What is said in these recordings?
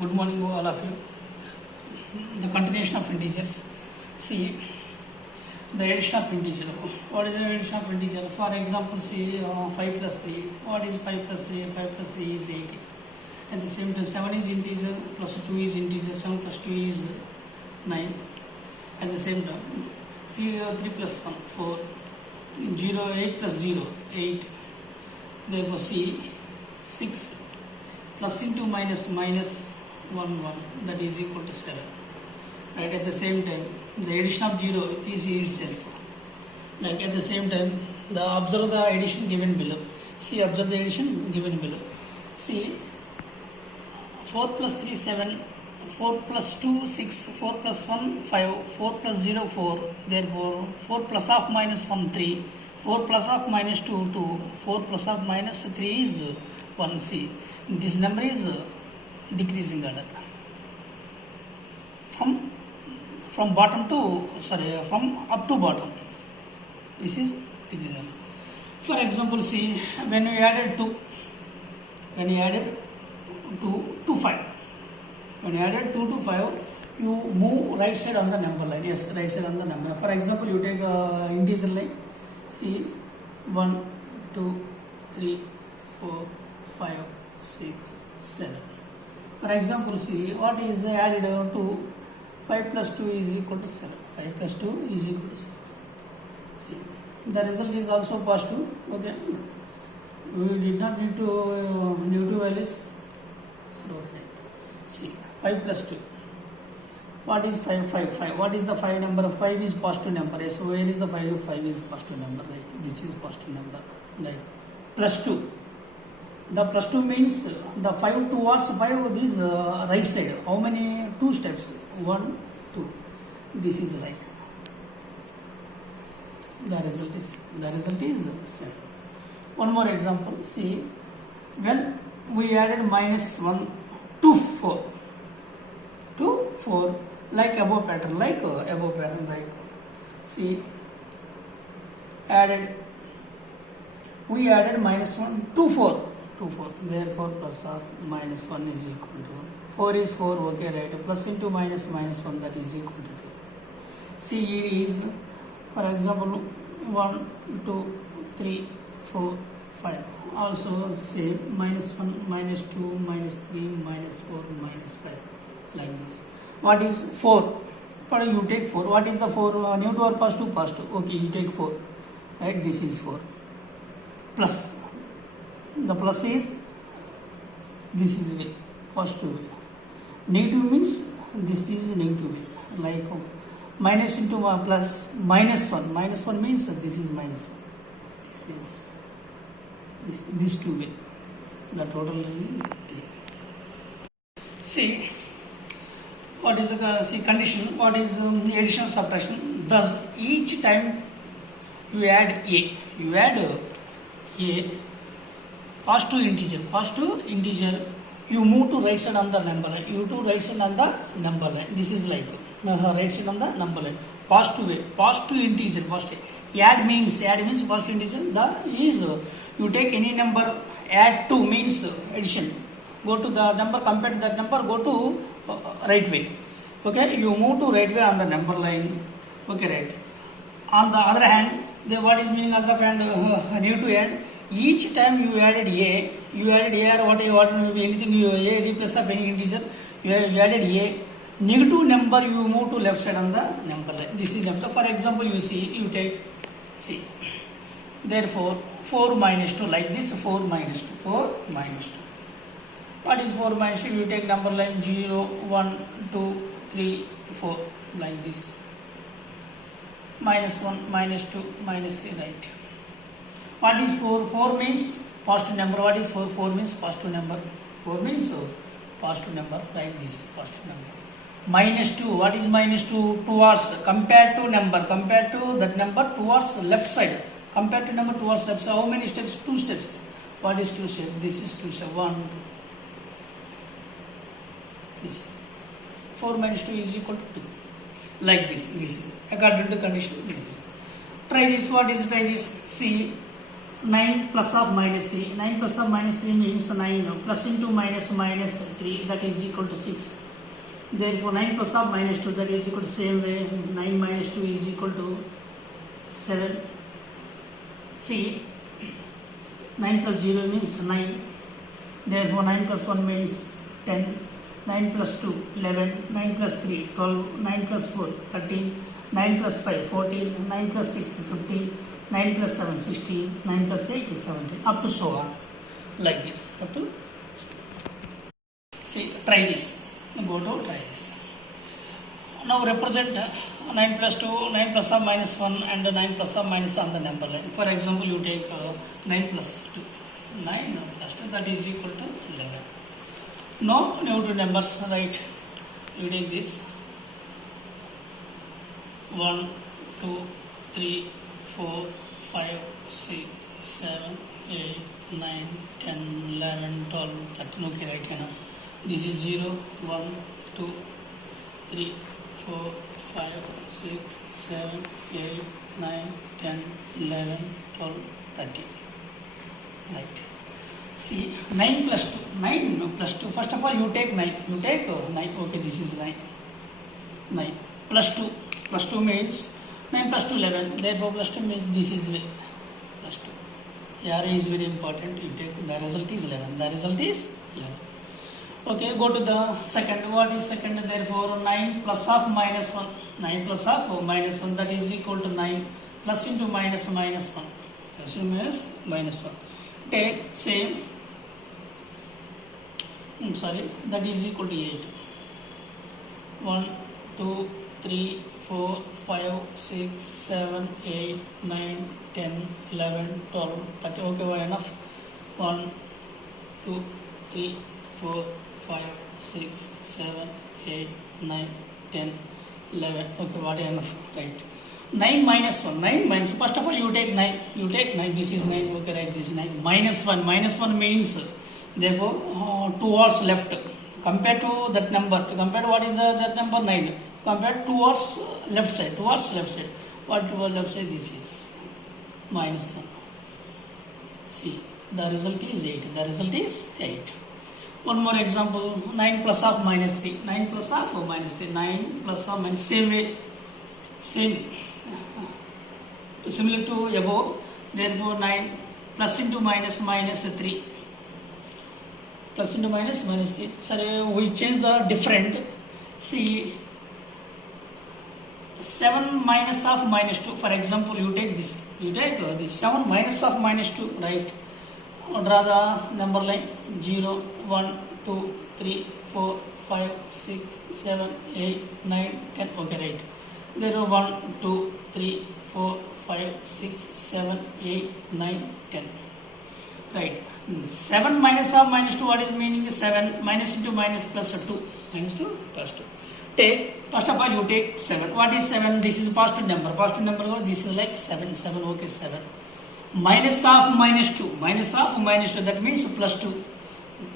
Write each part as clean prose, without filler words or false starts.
Good morning, all of you. The continuation of integers. See, the addition of integer. What is the addition of integer? For example, see 5 plus 3. What is 5 plus 3? 5 plus 3 is 8. At the same time, 7 is integer, plus 2 is integer, 7 plus 2 is 9. At the same time, see 3 plus 1, 4. 0, 8 plus 0, 8. Therefore, see 6 plus into minus 1, 1, that is equal to 7. Right, at the same time, the addition of 0 is itself. Like at the same time, observe the addition given below. See, observe the addition given below. See, 4 plus 3, 7, 4 plus 2, 6, 4 plus 1, 5, 4 plus 0, 4. Therefore, 4 plus of minus 1, 3. 4 plus of minus 2, 2. 4 plus of minus 3 is 1. See, this number is decreasing order. From bottom to, from up to bottom. This is decreasing. For example, see, when we added 2 to 5. When you added 2 to 5, you move right side on the number line. Yes, right side on the number. For example, you take integer line. See, 1, 2, 3, 4, 5, 6, 7. For example, see, what is added to 5 plus 2 is equal to 7. 5 plus 2 is equal to 7. See, the result is also positive. Okay. We did not need to negative values. So, okay. See, 5 plus 2. What is 5? 5. What is the 5 number? 5 is positive number. Yes, so where is the 5? 5 is positive number, right? This is positive number. Right. Plus 2. The plus 2 means the 5 towards 5 is right side. How many? 2 steps. 1, 2. This is like. The result is 7. One more example. See, when we added minus 1 to 4. To 4, like above pattern, like see, we added minus 1 to 4. Therefore, plus of minus 1 is equal to 4 is 4, okay, right? Plus into minus 1, that is equal to 2. See, here is, for example, 1, 2, 3, 4, 5. Also, say minus 1, minus 2, minus 3, minus 4, minus 5. Like this. What is 4? But you take 4. What is the 4? Negative or positive? Positive. Okay, you take 4. Right? This is 4. Plus. The plus is, this is way. Positive way. Negative means, this is negative way. Like minus into plus, minus 1. Minus 1 means, this is minus 1. This is, this two way. The total is 3. See, what is the condition? What is addition or subtraction? Thus, each time you add a, positive integer, you move to right side on the number line. This is like right side on the number line. Positive integer. Add means positive integer. You take any number, add to means addition. Go to the number, compare to that number, go to right way. Okay, you move to right way on the number line. Okay, right. On the other hand, what is meaning other hand? Need to add. Each time you added a or what anything you a replace of any integer, you added a negative number, you move to left side on the number line. This is left. For example, you see, you take C. Therefore, 4 minus 2 like this. 4 minus 2. 4 minus 2. What is 4 minus 2? You take number line 0, 1, 2, 3, 4 like this. Minus 1, minus 2, minus 3, right. What is 4? 4 means positive number. What is 4? 4 means positive number. 4 means positive number, like this is positive number. Minus 2. What is minus 2? Towards, compared to number. Compared to that number towards left side. Compared to number towards left side. How many steps? 2 steps. What is 2 steps? This is 2 steps. 1, 2. This 4 minus 2 is equal to 2. Like this according to condition. This. Try this. What is try this? See, 9 plus of minus 3. 9 plus of minus 3 means 9 plus into minus minus 3, that is equal to 6. Therefore 9 plus of minus 2, that is equal to same way 9 minus 2 is equal to 7. See, 9 plus 0 means 9. Therefore 9 plus 1 means 10. 9 plus 2 11. 9 plus 3 12. 9 plus 4 13. 9 plus 5 14. 9 plus 6 15. 9 plus 7 16. 9 plus 8 is 17. Up to so on. Like this. Up to. See, try this. Go to try this. Now represent 9 plus 2, 9 plus or minus 1 and 9 plus or minus on the number line. For example, you take 9 plus 2. 9 plus 2, that is equal to 11. Now, new to numbers, right? You take this. 1, 2, 3, 4, 5, 6, 7, 8, 9, 10, 11, 12, 13. Okay, right enough. This is 0, 1, 2, 3, 4, 5, 6, 7, 8, 9, 10, 11, 12, 13. Right. See, 9 plus 2. 9 plus 2. First of all, you take 9. You take 9. Okay, this is 9. 9 plus 2. Plus 2 means 9 plus 2, 11. Therefore, plus 2 means this is plus 2. Area is very important. You take the result is 11. The result is 11. Okay, go to the second. What is second? Therefore, 9 plus of minus 1. 9 plus of minus 1, that is equal to 9 plus into minus minus 1. Plus into minus 1. Take same. That is equal to 8. 1, 2, 3, 4, 5, 6, 7, 8, 9, 10, 11, 12, 13. Okay, why enough? 1, 2, 3, 4, 5, 6, 7, 8, 9, 10, 11. Okay, what enough? Right. 9 minus 1. 9 minus 1. First of all, you take 9. You take 9. This is 9. Okay, right. This is 9. Minus 1. Minus 1 means, therefore, towards left. Compared to that number. Compared to what is that number? 9. Compared towards left side. Towards left side. What towards left side? This is minus 1. See, the result is 8. The result is 8. One more example. 9 plus of minus 3. 9 plus of minus 3. 9 plus of minus. Same way. Same. Similar to above. Therefore, 9 plus into minus minus 3. Plus into minus minus 3. Sorry, we change the different. See, 7 minus of minus 2. For example, you take this. You take this 7 minus of minus 2. Right. Draw the number line. 0, 1, 2, 3, 4, 5, 6, 7, 8, 9, 10. Okay, right. There are 1, 2, 3, 4, 5, 6, 7, 8, 9, 10. Right. 7 minus of minus 2, what is meaning? 7 minus into minus plus 2. Minus 2 plus 2. Take, first of all, you take 7. What is 7? This is positive number. Positive number, this is like 7. 7, okay, 7. Minus of minus 2. Minus of minus 2, that means plus 2.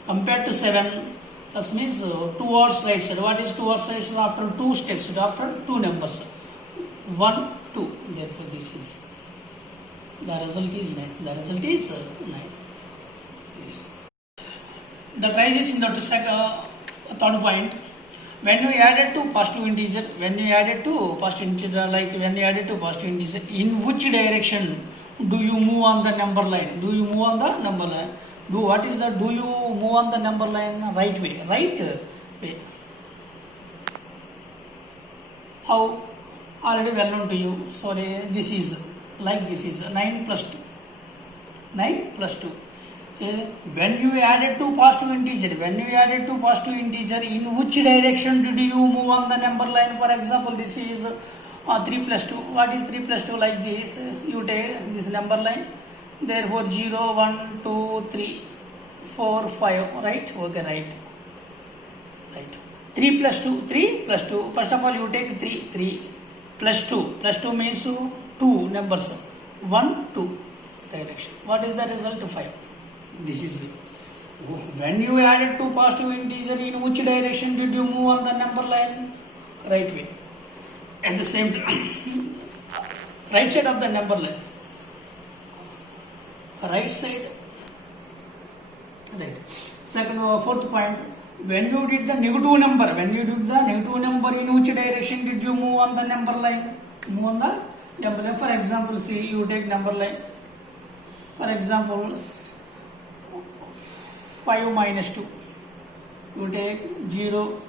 Compared to 7, plus means towards right side. What is towards right side? After 2 steps, after 2 numbers. 1, 2. Therefore, this is. The result is 9. The result is 9. This. The try this in the third point. When you added to positive integer, like when you added to positive integer, in which direction do you move on the number line? Do you move on the number line? Do you move on the number line right way? Right way. How? Already well known to you. Sorry, this is 9 plus 2. 9 plus 2. When you added to positive integer, in which direction did you move on the number line? For example, this is 3 plus 2. What is 3 plus 2? Like this, you take this number line. Therefore, 0, 1, 2, 3, 4, 5. Right? Okay, right. 3 plus 2. 3 plus 2. First of all, you take 3 plus 2. Plus 2 means 2 numbers. 1, 2 direction. What is the result? 5. This is it. When you added to positive integer, in which direction did you move on the number line? Right way. At the same time, right side of the number line. right side, right. Second, fourth point, when you did the negative number, in which direction did you move on the number line? Move on the number line. For example, see, you take number line. For example, 5 minus 2. You take 0,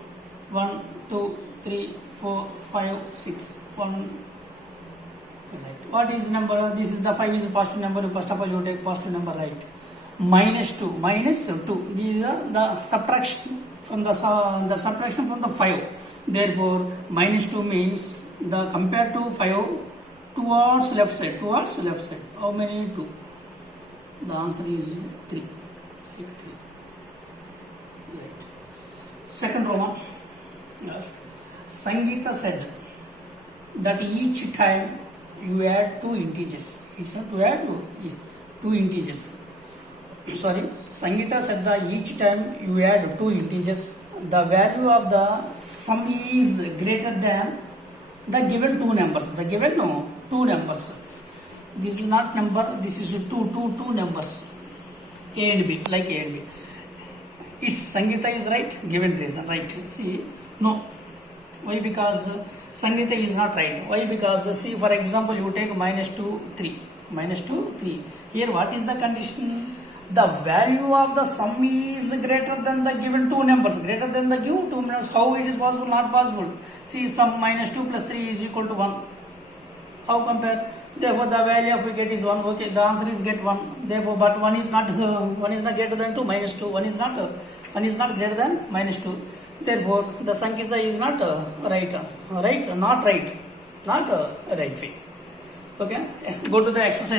1, 2, 3, 4, 5, 6, 1. Right. What is number? This is the 5 is a positive number. First of all, you take positive number, right? Minus 2. These are the subtraction from the subtraction from the 5. Therefore, minus 2 means the compared to 5 towards left side. How many? 2. The answer is 3. Right. Second Roman. Sangeeta said that each time you add two integers. Sorry, Sangeeta said that each time you add two integers, the value of the sum is greater than the given two numbers. Two numbers. This is not number, this is two numbers. A and B, like A and B. Is Sangeeta is right? Given reason, right? See, no. Why? Because Sangeeta is not right. Why? Because see, for example, you take minus 2, 3. Here, what is the condition? The value of the sum is greater than the given two numbers. How it is possible? Not possible. See, sum minus 2 plus 3 is equal to 1. How compare? Therefore, the value of we get is 1. Okay, the answer is get 1. Therefore, but 1 is not greater than 2. Minus 2. 1 is not greater than minus 2. Therefore, the Sangeeta is not right. Not right way. Okay. Go to the exercise.